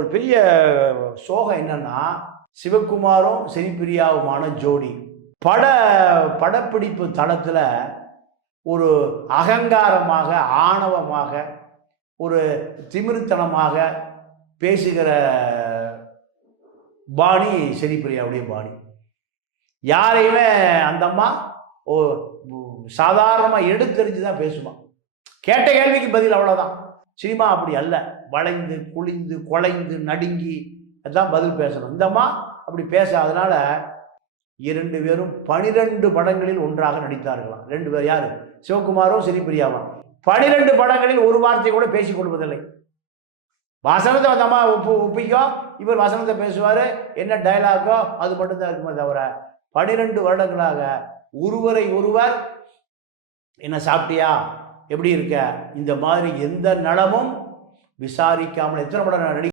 ஒரு பெரிய சோகம் என்னன்னா, சிவகுமாரும் சிரிப்பிரியாவுமான ஜோடி படப்பிடிப்பு தளத்துல ஒரு அகங்காரமாக, ஆணவமாக, ஒரு திமிருத்தனமாக பேசுகிற பாணி சிரிப்பிரியாவுடைய பாணி. யாரையுமே அந்த அம்மா சாதாரணமாக எடுத்தெறிஞ்சு தான் பேசுமா. கேட்ட கேள்விக்கு பதில் அவ்வளோதான். சினிமா அப்படி அல்ல. வளைந்து குளிந்து குலைந்து நடுங்கி அதான் பதில் பேசணும். இந்த அம்மா அப்படி பேச, அதனால 2 பேரும் 12 படங்களில் ஒன்றாக நடித்தார்களாம். 2 பேர் யாரு? சிவகுமாரும் சிரிப்பிரியாவும் 12 படங்களில் ஒரு வார்த்தை கூட பேசிக் கொள்வதில்லை. வசனத்தை அந்த அம்மா ஒப்பிக்கும், இவர் வசனத்தை பேசுவார், என்ன டைலாகோ அது மட்டும்தான் இருக்குமே தவிர 12 வருடங்களாக ஒருவரை ஒருவர் என்ன சாப்பிட்டியா, எப்படி இருக்க, இந்த மாதிரி எந்த நலமும் விசாரிக்காமல் எத்தனை படம் நடி